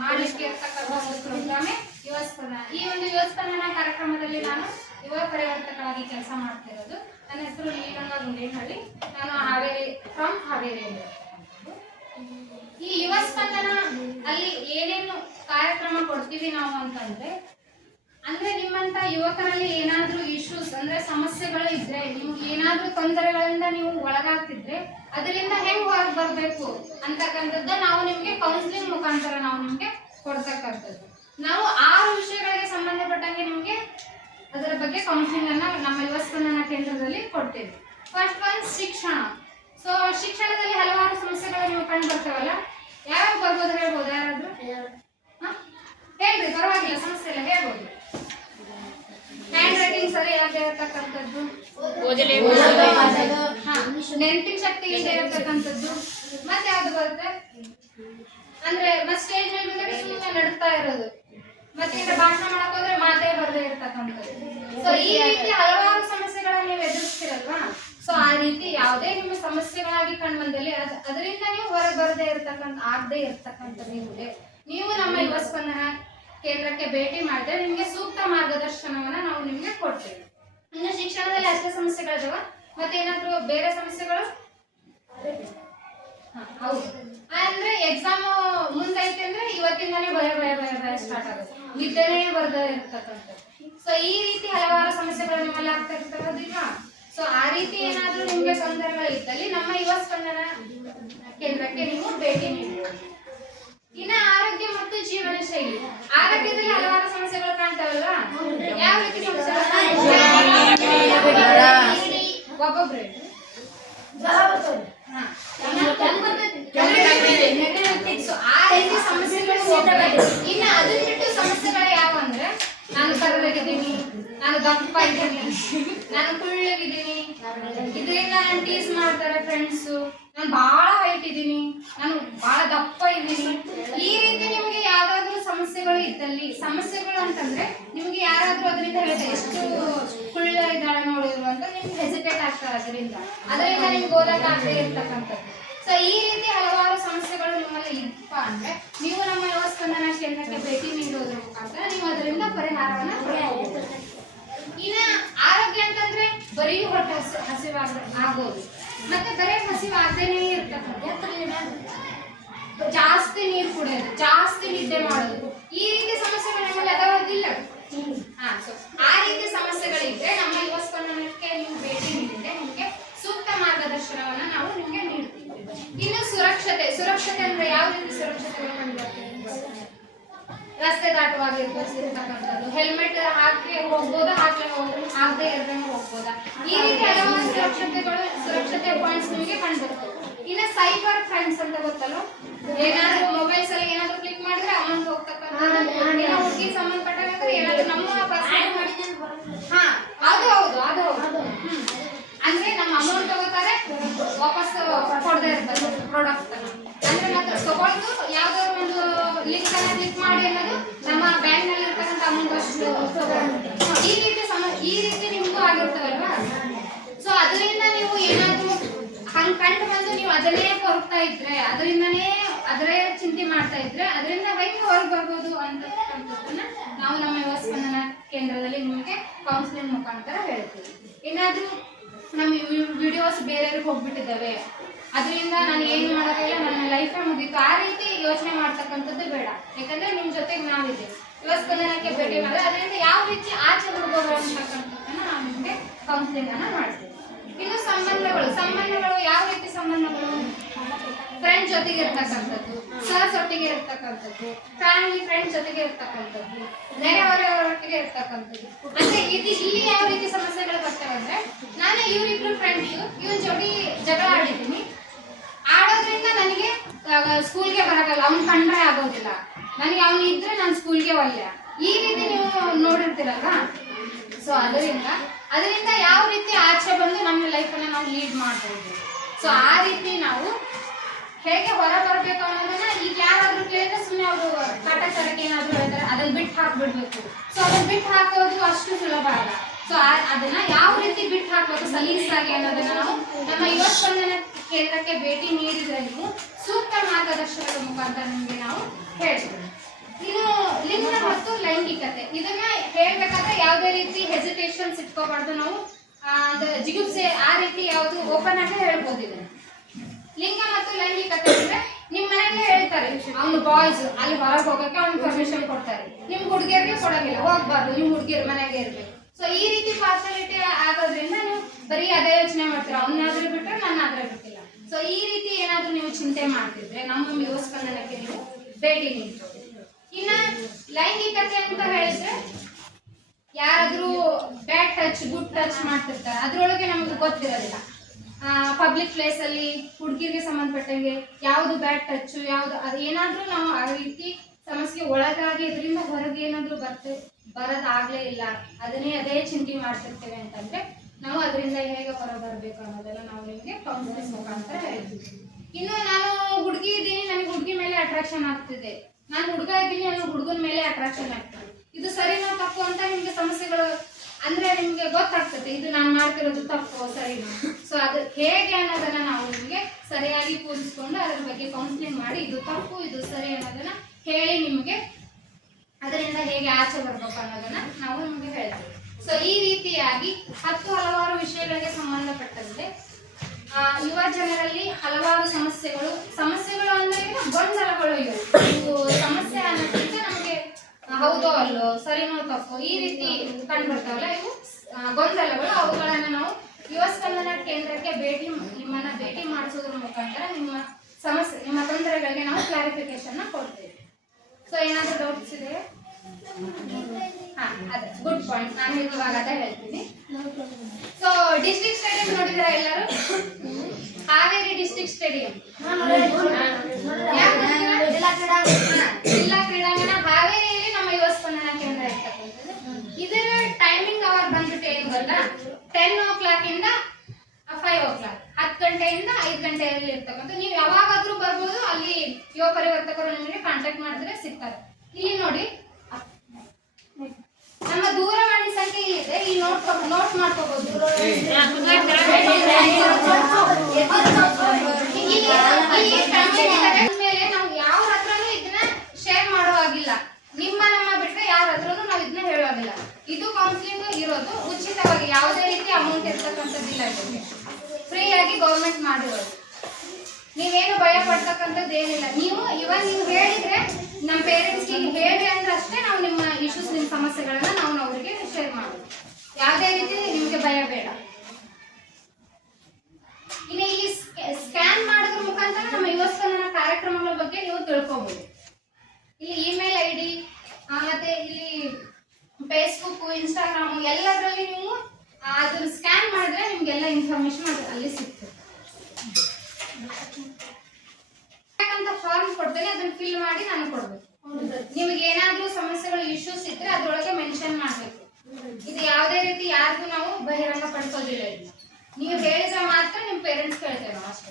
ಮಾಡಲಿಕ್ಕೆ ಇರ್ತಕ್ಕಂಥ ಒಂದು ಪ್ರೋಗ್ರಾಮೇ ಯುವ ಸ್ಪಂದನ. ಈ ಒಂದು ಯುವ ಸ್ಪಂದನ ಕಾರ್ಯಕ್ರಮದಲ್ಲಿ ನಾನು ಯುವ ಪರಿವರ್ತಕರಾಗಿ ಕೆಲಸ ಮಾಡ್ತಿರೋದು. ನನ್ನ ಹೆಸರು ನೀಲಗಂಗಾ ಗುಂಡೇನಹಳ್ಳಿ. ನಾನು ಹಾವೇರಿ. ಈ ಯುವ ಸ್ಪಂದನ ಅಲ್ಲಿ ಏನೇನು ಕಾರ್ಯಕ್ರಮ ಕೊಡ್ತೀವಿ ನಾವು ಅಂದ್ರೆ ನಿಮ್ಮಂತ ಯುವಕರಲ್ಲಿ ಏನಾದ್ರೂ ಇಶ್ಯೂಸ್ ಅಂದ್ರೆ ಸಮಸ್ಯೆಗಳು ಇದ್ರೆ, ನಿಮ್ಗೆ ಏನಾದ್ರೂ ತೊಂದರೆಗಳಿಂದ ನೀವು ಒಳಗಾಗ್ತಿದ್ರೆ ಅದರಿಂದ ಹೆಂಗ್ ಹೊರಗೆ ಬರ್ಬೇಕು ಅಂತಕ್ಕಂಥದ್ದು ನಾವು ನಿಮ್ಗೆ ಕೌನ್ಸಿಲಿಂಗ್ ಮುಖಾಂತರ ನಾವು ನಿಮ್ಗೆ ಕೊಡ್ತಕ್ಕಂಥದ್ದು. ನಾವು 6 ವಿಷಯಗಳಿಗೆ ಸಂಬಂಧಪಟ್ಟಂಗೆ ನಿಮ್ಗೆ ಅದರ ಬಗ್ಗೆ ಕೌನ್ಸಿಲಿಂಗ್ ಅನ್ನ ನಮ್ಮ ಯುವ ಸ್ಪಂದನ ಕೇಂದ್ರದಲ್ಲಿ ಕೊಡ್ತೇವೆ. ಫಸ್ಟ್ ಒನ್ ಶಿಕ್ಷಣ. ಸೊ ಶಿಕ್ಷಣದಲ್ಲಿ ಹಲವಾರು ಸಮಸ್ಯೆಗಳು ನೀವು ಕಂಡು ಬರ್ತವಲ್ಲ, ಯಾವ್ಯಾವ ಬರ್ಬೋದು ಹೇಳ್ಬೋದು? ಯಾರಾದ್ರೂ ಹೇಳ್ರಿ, ಪರವಾಗಿಲ್ಲ, ಸಮಸ್ಯೆ ಇಲ್ಲ, ಹೇಳ್ಬೋದು. ಹ್ಯಾಂಡ್ ರೈಟಿಂಗ್ ಸರಿ ಆಗದೆ ಇರತಕ್ಕಂಥದ್ದು, ನೆನಪಿನ ಶಕ್ತಿ ಇಲ್ಲದೆ ಇರತಕ್ಕಂಥದ್ದು, ಮತ್ತೆ ಯಾವ್ದು ಬರುತ್ತೆ ಅಂದ್ರೆ ಮತ್ತೆ ಸ್ಟೇಜ್ ಮೇಲೆ ಬಂದಾಗ ಸುಮ್ಮನೆ ನಡ್ತಾ ಇರೋದು, ಮತ್ತೆ ಈಗ ಭಾಷಣ ಮಾಡಕ್ ಹೋದ್ರೆ ಮಾತೇ ಬರದೇ ಇರ್ತಕ್ಕಂಥದ್ದು. ಸೊ ಈ ರೀತಿ ಹಲವಾರು ಸಮಸ್ಯೆಗಳನ್ನ ನೀವು ಎದುರಿಸ್ತಿರಲ್ವಾ? ಸೊ ಆ ರೀತಿ ಯಾವುದೇ ನಿಮ್ಮ ಸಮಸ್ಯೆಗಳಾಗಿ ಕಂಡು ಬಂದಲ್ಲಿ ಅದರಿಂದ ನೀವು ಹೊರಗೆ ಆಗದೇ ಇರ್ತಕ್ಕಂಥದ್ದು ನೀವು ನಮ್ಮ ಯುವ ಸ್ಪಂದನ ಕೇಂದ್ರಕ್ಕೆ ಭೇಟಿ ಮಾಡಿದ್ರೆ ನಿಮ್ಗೆ ಸೂಕ್ತ ಮಾರ್ಗದರ್ಶನವನ್ನ ನಾವು ನಿಮ್ಗೆ ಕೊಡ್ತೇವೆ. ಇನ್ನು ಶಿಕ್ಷಣದಲ್ಲಿ ಅಷ್ಟೇ ಸಮಸ್ಯೆಗಳಿದಾವ, ಮತ್ತೆ ಏನಾದ್ರು ಬೇರೆ ಸಮಸ್ಯೆಗಳು? ಹೌದು, ಅಂದ್ರೆ ಎಕ್ಸಾಮ್ ಮುಂದೈತೆ ಅಂದ್ರೆ ಇವತ್ತಿಂದಾನೇ ಭಯ ಸ್ಟಾರ್ಟ್ ಆಗುತ್ತೆ, ನಿದ್ದೆನೇ ಬರ್ದೇ ಇರ್ತಕ್ಕಂಥದ್ದು. ಸೊ ಈ ರೀತಿ ಹಲವಾರು ಸಮಸ್ಯೆಗಳು ನಿಮ್ಮಲ್ಲಿ ಆಗ್ತಾ ಇರ್ತದಿಲ್ವಾ? ಸೊ ಆ ರೀತಿ ಏನಾದ್ರೂ ನಿಮ್ಗೆ ತೊಂದರೆಗಳಿದ್ದಲ್ಲಿ ನಮ್ಮ ಯುವ ಸ್ಪಂದನ ಕೇಂದ್ರಕ್ಕೆ ನೀವು ಭೇಟಿ ನೀಡಬಹುದು. ಇನ್ನ ಆರೋಗ್ಯ ಮತ್ತು ಜೀವನ ಶೈಲಿ. ಆರೋಗ್ಯದಲ್ಲಿ ಹಲವಾರು ಸಮಸ್ಯೆಗಳು ಕಾಣ್ತಾವಲ್ವಾ? ಯಾವ ರೀತಿ ಸಮಸ್ಯೆಗಳು? ಒಬ್ಬೊಬ್ರು ಆ ರೀತಿ ಸಮಸ್ಯೆಗಳು. ಇನ್ನು ಅದನ್ನ ಬಿಟ್ಟು ಸಮಸ್ಯೆಗಳು ಯಾವ ಅಂದ್ರೆ, ನಾನು ಕರ್ರಗಿದ್ದೀನಿ, ನಾನು ದಪ್ಪ ಇದ್ದೀನಿ, ನಾನು ಕುಳ್ಳಗಿದ್ದೀನಿ, ಇದರಿಂದ ನಾನು ಟೀಸ್ ಮಾಡ್ತಾರೆ ಫ್ರೆಂಡ್ಸು, ನಾನು ಬಹಳ ಹೈಟ್ ಇದ್ದೀನಿ, ನಾನು ಬಹಳ ದಪ್ಪ ಇದ್ದೀನಿ. ಈ ರೀತಿ ನಿಮಗೆ ಯಾವ್ದಾದ್ರು ಸಮಸ್ಯೆಗಳು ಇದ್ದಲ್ಲಿ, ಸಮಸ್ಯೆಗಳು ಅಂತಂದ್ರೆ ನಿಮ್ಗೆ ಯಾರಾದ್ರೂ ಅದರಿಂದ ಹೇಳ್ತಾರೆ ಎಷ್ಟು ಕುಳ್ಳ ಇದ್ದಾಳೆ ನೋಡಿದ್ರು ಅಂತ ನಿಮ್ಗೆ ಹೆಸಿಟೇಟ್ ಆಗ್ತಾರೆ. ಅದರಿಂದ ನಿಮ್ಗೆ ಓದಕ್ಕಾಗದೇ ಇರ್ತಕ್ಕಂಥದ್ದು. ಸೊ ಈ ರೀತಿ ಹಲವಾರು ಸಮಸ್ಯೆಗಳು ನಿಮ್ಮಲ್ಲಿ ಇದ್ದಪ್ಪ ಅಂದ್ರೆ ನೀವು ನಮ್ಮ ಯುವ ಸ್ಪಂದನ ಕೇಂದ್ರಕ್ಕೆ ಭೇಟಿ ನೀಡೋದ್ರ ಮುಖಾಂತರ ನೀವು ಅದರಿಂದ ಪರಿಹಾರವನ್ನ ಪಡೆಯಬಹುದು. ಇನ್ನ ಆರೋಗ್ಯ ಅಂತಂದ್ರೆ ಬರೀ ಹೊಟ್ಟೆ ಆಗೋದು, ಮತ್ತೆ ಬರೀ ಹಸಿವಾಗದೇನೆ ಇರ್ತಕ್ಕಂಥ, ಜಾಸ್ತಿ ನೀರು ಕುಡಿಯೋದು, ಜಾಸ್ತಿ ನಿದ್ದೆ ಮಾಡೋದು, ಈ ರೀತಿ ಸಮಸ್ಯೆಗಳು ನಿಮ್ಮಲ್ಲಿ ಅದಾವದಿಲ್ಲ? ಸೊ ಆ ರೀತಿ ಸಮಸ್ಯೆಗಳಿದ್ರೆ ನಮ್ಮ ಯುವ ಸ್ಪಂದನಕ್ಕೆ ನೀವು ಭೇಟಿ ನೀಡಿದ್ರೆ ನಿಮಗೆ ಸೂಕ್ತ ಮಾರ್ಗದರ್ಶನವನ್ನ ನಾವು ನಿಮ್ಗೆ ನೀಡ್ತೀವಿ. ಇನ್ನು ಸುರಕ್ಷತೆ ಅಂದ್ರೆ ಯಾವ ರೀತಿ ಸುರಕ್ಷತೆಗಳು ಕಂಡುಬರ್ತದೆ? ರಸ್ತೆ ದಾಟುವಾಗ ಇರ್ತಕ್ಕಂಥದ್ದು, ಹೆಲ್ಮೆಟ್ ಹಾಕಿ ಹೋಗ್ಬೋದಾ, ಆಗದೆ ಇರದಂಗೆ ಹೋಗ್ಬೋದಾ, ಈ ರೀತಿ ಹಲವಾರು ಸುರಕ್ಷತೆ ಪಾಯಿಂಟ್ಸ್ ನಿಮಗೆ ಕಂಡುಬರ್ತವೆ. ಇನ್ನು ಸೈಬರ್ ಕ್ರೈಮ್ಸ್ ಅಂತ ಗೊತ್ತಲ್ಲ, ಏನಾದ್ರು ಮೊಬೈಲ್ಸ್ ಅಲ್ಲಿ ಏನಾದ್ರು ಕ್ಲಿಕ್ ಮಾಡಿದ್ರೆ ಅಮೌಂಟ್ ಹೋಗ್ತಕ್ಕಂಥದ್ದು, ಹುಡುಗಿ ಸಂಬಂಧಪಟ್ಟಾಗ ಏನಾದ್ರು ನಮ್ಮ ಅದು ಅಂದ್ರೆ ನಮ್ಮ ಅಮೌಂಟ್ ತಗೋತಾರೆ, ವಾಪಸ್ ಕೊಡದೇ ಇರ್ತಾರೆ ಪ್ರಾಡಕ್ಟ್ ಅಂದ್ರೆ ಮಾತ್ರ ತಗೊಳ್ದು ಯಾವ್ದೋ ಒಂದು ಲಿಂಕ್ ಅನ್ನ ಕ್ಲಿಕ್ ಮಾಡಿ ಅನ್ನೋದು ನಮ್ಮ ಬ್ಯಾಂಕ್ ನಲ್ಲಿ ಇರ್ತಕ್ಕಂಥ ಅಮೌಂಟ್ ಅಷ್ಟು ಈ ರೀತಿ ನಿಮ್ಗೂ ಆಗಿರ್ತವಲ್ವಾ? ಸೊ ಅದರಿಂದ ನೀವು ಏನಾದ್ರು ಹಂಗ್ ಕಂಡು ಬಂದು ನೀವು ಅದನ್ನೇ ಕೊರಗ್ತಾ ಇದ್ರೆ, ಅದರೇ ಚಿಂತೆ ಮಾಡ್ತಾ ಇದ್ರೆ ಅದರಿಂದ ಹೆಂಗೆ ಹೊರಗೆ ಬರ್ಬೋದು ಅಂತಕ್ಕಂಥದ್ದನ್ನ ನಾವು ನಮ್ಮ ಯುವ ಸ್ಪಂದನ ಕೇಂದ್ರದಲ್ಲಿ ನಿಮಗೆ ಕೌನ್ಸಿಲಿಂಗ್ ಮುಖಾಂತರ ಹೇಳ್ತೀವಿ. ಏನಾದ್ರೂ ನಮ್ಮ ವಿಡಿಯೋಸ್ ಬೇರೆಯವ್ರಿಗೆ ಹೋಗ್ಬಿಟ್ಟಿದ್ದಾವೆ, ಅದರಿಂದ ನಾನು ಏನು ಮಾಡೋದಿಲ್ಲ, ನನ್ನ ಲೈಫೇ ಮುಗೀತು, ಆ ರೀತಿ ಯೋಚನೆ ಮಾಡ್ತಕ್ಕಂಥದ್ದು ಬೇಡ. ಯಾಕಂದ್ರೆ ನಿಮ್ ಜೊತೆಗೆ ನಾವಿದೆ, ಯುವ ಸ್ಪಂದನಕ್ಕೆ ಭೇಟಿ ಮಾಡಿದ್ರೆ ಅದರಿಂದ ಯಾವ ರೀತಿ ಆಚೆ ಬರ್ಬೋದು ಅಂತಕ್ಕಂಥದ್ದನ್ನ ನಾವು ನಿಮಗೆ ಕೌನ್ಸಿಲಿಂಗ್ ಅನ್ನ ಮಾಡ್ತೀವಿ. ಇನ್ನು ಸಂಬಂಧಗಳು ಯಾವ ರೀತಿ ಸಂಬಂಧಗಳು? ಫ್ರೆಂಡ್ ಜೊತೆಗೆ ಇರ್ತಕ್ಕಂಥದ್ದು, ಸರ್ಸ್ ಒಟ್ಟಿಗೆ ಇರ್ತಕ್ಕಂಥದ್ದು, ಫ್ಯಾಮಿಲಿ ಫ್ರೆಂಡ್ಸ್ ಜೊತೆಗೆ ಇರ್ತಕ್ಕಂಥದ್ದು, ನೆರೆಹೊರೆಯವರೊಟ್ಟಿಗೆ ಇರ್ತಕ್ಕಂಥದ್ದು. ಅಂದ್ರೆ ಇಲ್ಲಿ ಯಾವ ರೀತಿ ಸಮಸ್ಯೆಗಳು ಬರ್ತವೆ ಅಂದ್ರೆ, ನಾನು ಇವರಿಬ್ರು ಫ್ರೆಂಡ್ಸ್, ಇವನ್ ಜೋಡಿ ಜಗಳ ಆಡಿದ್ದೀನಿ, ಆಡೋದ್ರಿಂದ ನನಗೆ ಸ್ಕೂಲ್ಗೆ ಬರಕಲ್ಲ, ಅವ್ನು ಕಂಡ್ರೆ ಆಗೋದಿಲ್ಲ, ನನಗೆ ಅವ್ನು ಇದ್ರೆ ನಾನು ಸ್ಕೂಲ್ಗೆ ಒಲ್ಲೆ, ಈ ರೀತಿ ನೀವು ನೋಡಿರ್ತೀರಲ್ವಾ? ಸೊ ಅದರಿಂದ ಯಾವ ರೀತಿ ಆಚೆ ಬಂದು ನಮ್ಮ ಲೈಫನ್ನ ನಾವು ಲೀಡ್ ಮಾಡ್ಬೋದು. ಸೊ ಆ ರೀತಿ ನಾವು ಹೇಗೆ ಹೊರ ಬರಬೇಕು ಅನ್ನೋದನ್ನ ಈಗ ಯಾರಾದ್ರೂ ಕೇಳಿದ್ರೆ ಸುಮ್ಮನೆ ಅವರು ಕಾಟಾಚಾರಕ್ಕೆ ಏನಾದ್ರು ಹೇಳ್ತಾರೆ, ಅದನ್ನ ಬಿಟ್ಟು ಹಾಕ್ಬಿಡ್ಬೇಕು. ಸೊ ಅದನ್ನ ಬಿಟ್ಟು ಹಾಕೋದು ಅಷ್ಟು ಸುಲಭ ಅಲ್ಲ. ಸೊ ಅದನ್ನ ಯಾವ ರೀತಿ ಬಿಟ್ಟು ಹಾಕಬೇಕು ಸಲೀಸಾಗಿ ಅನ್ನೋದನ್ನ ನಾವು ನಮ್ಮ ಯುವ ಸ್ಪಂದನ ಕೇಂದ್ರಕ್ಕೆ ಭೇಟಿ ನೀಡಿದ್ರೆ ನೀವು ಸೂಕ್ತ ಮಾರ್ಗದರ್ಶನದ ಮುಖಾಂತರ ನಿಮಗೆ ನಾವು ಹೇಳ್ತೀವಿ. ಇನ್ನು ಲಿಂಗ ಮತ್ತು ಲೈಂಗಿಕತೆ ಇದನ್ನ ಹೇಳ್ಬೇಕಾದ್ರೆ ಯಾವುದೇ ರೀತಿ ಹೆಸಿಟೇಷನ್ಸ್ ಇಟ್ಕೋಬಾರ್ದು ನಾವು. ಜಿಗುಪ್ಸೆ ಆ ರೀತಿ ಯಾವುದು ಓಪನ್ ಆಗಿ ಹೇಳ್ಬೋದು ಇದನ್ನ. ಲಿಂಗ ಮತ್ತು ಲೈಂಗಿಕತೆ ಅಂದ್ರೆ ನಿಮ್ ಮನೆಗೆ ಹೇಳ್ತಾರೆ ಅವ್ನು ಬಾಯ್ಸ್ ಅಲ್ಲಿ ಹೊರಗೆ ಹೋಗಕ್ಕೆ ಅವ್ನು ಪರ್ಮಿಷನ್ ಕೊಡ್ತಾರೆ, ನಿಮ್ ಹುಡುಗಿಯರಿಗೆ ಕೊಡಂಗಿಲ್ಲ, ಹೋಗ್ಬಾರ್ದು ನಿಮ್ ಹುಡುಗಿಯರ್ ಮನೆಗೆ ಇರ್ಬೇಕು. ಸೊ ಈ ರೀತಿ ಪಾರ್ಶಾಲಿಟಿ ಆಗೋದ್ರಿಂದ ನೀವು ಬರೀ ಅದೇ ಯೋಚನೆ ಮಾಡ್ತೀರಾ, ಅವನಾದ್ರೆ ಬಿಟ್ರೆ ನನ್ನಾದ್ರೆ ಬಿಟ್ಟಿಲ್ಲ. ಸೊ ಈ ರೀತಿ ಏನಾದ್ರೂ ನೀವು ಚಿಂತೆ ಮಾಡ್ತಿದ್ರೆ ನಮ್ಮ ಯುವಸ್ಪಂದನಕ್ಕೆ ನೀವು ಭೇಟಿ ನೀಡ್ಬೋದು. ಇನ್ನ ಲೈಂಗಿಕತೆ ಅಂತ ಹೇಳಿದ್ರೆ ಯಾರಾದ್ರೂ ಬ್ಯಾಡ್ ಟಚ್ ಗುಡ್ ಟಚ್ ಮಾಡ್ತಿರ್ತಾರೆ, ಅದ್ರೊಳಗೆ ನಮ್ಗೆ ಗೊತ್ತಿರೋದಿಲ್ಲ. ಪಬ್ಲಿಕ್ ಪ್ಲೇಸ್ ಅಲ್ಲಿ ಹುಡುಗಿರಿಗೆ ಸಂಬಂಧಪಟ್ಟಂಗೆ ಯಾವುದು ಬ್ಯಾಡ್ ಟಚ್ ಯಾವುದು ಅದು ಏನಾದ್ರೂ ನಾವು ಆ ರೀತಿ ಸಮಸ್ಯೆ ಒಳಗಾಗಿ ಇದರಿಂದ ಹೊರಗೆ ಏನಾದ್ರೂ ಬರೋದಾಗ್ಲೇ ಇಲ್ಲ, ಅದನ್ನೇ ಅದೇ ಚಿಂತೆ ಮಾಡ್ತಿರ್ತೇವೆ ಅಂತಂದ್ರೆ ನಾವು ಅದರಿಂದ ಹೇಗೆ ಹೊರ ಬರಬೇಕು ಅನ್ನೋದೆಲ್ಲ ನಾವು ನಿಮಗೆ ಕೌನ್ಸಿಲಿಂಗ್ ಮುಖಾಂತರ ಹೇಳ್ತೀವಿ. ಇನ್ನು ನಾನು ಹುಡುಗಿ ಇದ್ದೀನಿ, ನನಗೆ ಹುಡುಗಿ ಮೇಲೆ ಅಟ್ರಾಕ್ಷನ್ ಆಗ್ತಿದೆ, ನಾನು ಹುಡುಗ ಇದ್ದೀನಿ, ನಾನು ಹುಡುಗನ ಮೇಲೆ ಅಟ್ರಾಕ್ಷನ್ ಆಗ್ತದೆ, ಇದು ಸರಿನೋ ತಪ್ಪು ಅಂತ ನಿಮ್ಗೆ ಸಮಸ್ಯೆಗಳು ಅಂದ್ರೆ ನಿಮ್ಗೆ ಗೊತ್ತಾಗ್ತದೆ ಇದು ನಾನು ಮಾಡ್ತಿರೋದು ತಪ್ಪು ಸರಿನೋ. ಸೊ ಅದು ಹೇಗೆ ಅನ್ನೋದನ್ನ ನಾವು ನಿಮ್ಗೆ ಸರಿಯಾಗಿ ಕೂರಿಸ್ಕೊಂಡು ಅದರ ಬಗ್ಗೆ ಕೌನ್ಸಿಲಿಂಗ್ ಮಾಡಿ ಇದು ತಪ್ಪು ಇದು ಸರಿ ಅನ್ನೋದನ್ನ ಹೇಳಿ ನಿಮ್ಗೆ ಅದರಿಂದ ಹೇಗೆ ಆಚೆ ಬರ್ಬೇಕು ಅನ್ನೋದನ್ನ ನಾವು ನಿಮ್ಗೆ ಹೇಳ್ತೀವಿ. ಸೊ ಈ ರೀತಿಯಾಗಿ ಹಲವಾರು ವಿಷಯಗಳಿಗೆ ಸಂಬಂಧಪಟ್ಟಂತೆ ಯುವ ಜನರಲ್ಲಿ ಹಲವಾರು ಸಮಸ್ಯೆಗಳು ಅಂದ್ರೆ ಗೊಂದಲಗಳು ಇವು ಸಮಸ್ಯೆ ಅನ್ನೋದ್ರಿಂದ ನಮಗೆ ಹೌದೋ ಅಲ್ಲೋ ಸರಿನೋ ತಪ್ಪೋ ಈ ರೀತಿ ಕಂಡು ಬರ್ತಾವಲ್ಲ, ಇವು ಗೊಂದಲಗಳು. ಅವುಗಳನ್ನ ನಾವು ಯುವ ಸ್ಪಂದನ ಕೇಂದ್ರಕ್ಕೆ ನಿಮ್ಮನ್ನ ಭೇಟಿ ಮಾಡಿಸೋದ್ರ ಮುಖಾಂತರ ನಿಮ್ಮ ತೊಂದರೆಗಳಿಗೆ ನಾವು ಕ್ಲಾರಿಫಿಕೇಶನ್ ಕೊಡ್ತೇವೆ. ಸೊ ಏನಾದ್ರೂ ಡೌಟ್ಸ್ ಇದೆ? ಅದೇ ಗುಡ್ ಪಾಯಿಂಟ್, ನಾನು ಇವಾಗ ಅದೇ ಹೇಳ್ತೀನಿ. ಸೊ ಡಿಸ್ಟ್ರಿಕ್ಟ್ ಸ್ಟೇಡಿಯಂ ನೋಡಿದ್ರ ಎಲ್ಲರೂ? ಹಾವೇರಿ ಡಿಸ್ಟ್ರಿಕ್ಟ್ ಸ್ಟೇಡಿಯಂ ಜಿಲ್ಲಾ ಕ್ರೀಡಾಂಗಣ ಹಾವೇರಿಯಲ್ಲಿ ನಮ್ಮ ಯುವ ಸ್ಪಂದನ ಕೇಂದ್ರ ಇರ್ತಕ್ಕಂಥದ್ದು. ಇದರ ಟೈಮಿಂಗ್ ಅವರ್ ಬಂದ್ಬಿಟ್ಟು ಏನು ಗೊತ್ತಾ, 10 ಇಂದ 5 10 ಗಂಟೆಯಿಂದ 5 ಗಂಟೆಯಲ್ಲಿ ಇರ್ತಕ್ಕಂಥ. ನೀವು ಯಾವಾಗಾದ್ರೂ ಬರ್ಬೋದು, ಅಲ್ಲಿ ಯುವ ಪರಿವರ್ತಕರು ನಿಮಗೆ ಕಾಂಟ್ಯಾಕ್ಟ್ ಮಾಡಿದ್ರೆ ಸಿಗ್ತಾರೆ. ಇಲ್ಲಿ ನೋಡಿ ನಮ್ಮ ದೂರವಾಣಿ ಸಂಖ್ಯೆ ಇದೆ, ಈ ನೋಟ್ ಮಾಡ್ಕೋಬಹುದು. ಮೇಲೆ ನಾವು ಯಾರ ಹತ್ರನೂ ಇದನ್ನ ಶೇರ್ ಮಾಡುವಾಗಿಲ್ಲ, ನಮ್ಮ ಬಿಟ್ರೆ ಯಾರ ಹತ್ರನೂ ನಾವು ಇದನ್ನ ಹೇಳುವಾಗಿಲ್ಲ. ಇದು ಕೌನ್ಸಿಲಿಂಗ್ ಇರೋದು ಉಚಿತವಾಗಿ, ಯಾವುದೇ ರೀತಿ ಅಮೌಂಟ್ ಇರ್ತಕ್ಕಂಥದ್ದಿಲ್ಲ, ಇದಕ್ಕೆ ಫ್ರೀ ಆಗಿ ಗೌರ್ಮೆಂಟ್ ಮಾಡಿರೋದು. ನೀವೇನು ಭಯ ಪಡ್ತಕ್ಕಂಥದ್ದು ಏನಿಲ್ಲ. ನೀವು ಹೇಳಿದ್ರೆ ನಮ್ಮ ಪೇರೆಂಟ್ಸ್ಗೆ ಹೇಳಿ ಅಂದ್ರೆ ಅಷ್ಟೇ ನಾವು ನಿಮ್ಮ ಇಶ್ಯೂಸ್ ನಿಮ್ಮ ಸಮಸ್ಯೆಗಳನ್ನ ನಾವು ಅವರಿಗೆ ಶೇರ್ ಮಾಡೋದು. ಯಾವುದೇ ರೀತಿ ನಿಮಗೆ ಭಯ ಬೇಡ. ಇನ್ನು ಇಲ್ಲಿ ಸ್ಕ್ಯಾನ್ ಮಾಡೋದ್ರ ಮುಖಾಂತರ ನಮ್ಮ ಯುವ ಸ್ಪಂದನ ಕಾರ್ಯಕ್ರಮಗಳ ಬಗ್ಗೆ ನೀವು ತಿಳ್ಕೊಬಹುದು. ಇಲ್ಲಿ ಇಮೇಲ್ ID ಮತ್ತೆ ಇಲ್ಲಿ ಫೇಸ್ಬುಕ್ ಇನ್ಸ್ಟಾಗ್ರಾಮ್ ಎಲ್ಲದರಲ್ಲಿ ನೀವು ಅದನ್ನ ಸ್ಕ್ಯಾನ್ ಮಾಡಿದ್ರೆ ನಿಮ್ಗೆಲ್ಲ ಇನ್ಫಾರ್ಮೇಶನ್ ಅಲ್ಲಿ ಸಿಗ್ತದೆ. ಫಾರ್ಮ್ ಕೊಡ್ತೇನೆ, ಅದನ್ನ ಫಿಲ್ ಮಾಡಿ ನಾನು ಕೊಡ್ಬೇಕು. ನಿಮ್ಗೆ ಏನಾದ್ರೂ ಸಮಸ್ಯೆಗಳು ಇಶ್ಯೂಸ್ ಇದ್ರೆ ಅದ್ರೊಳಗೆ ಮೆನ್ಷನ್ ಮಾಡ್ಬೇಕು. ಇದು ಯಾವುದೇ ರೀತಿ ಯಾರಿಗೂ ನಾವು ಬಹಿರಂಗ ಪಡಿಸೋದಿಲ್ಲ. ನೀವು ಹೇಳಿದ್ರೆ ಮಾತ್ರ ನಿಮ್ ಪೇರೆಂಟ್ಸ್ ಕೇಳ್ತೇವೆ ನಾವು.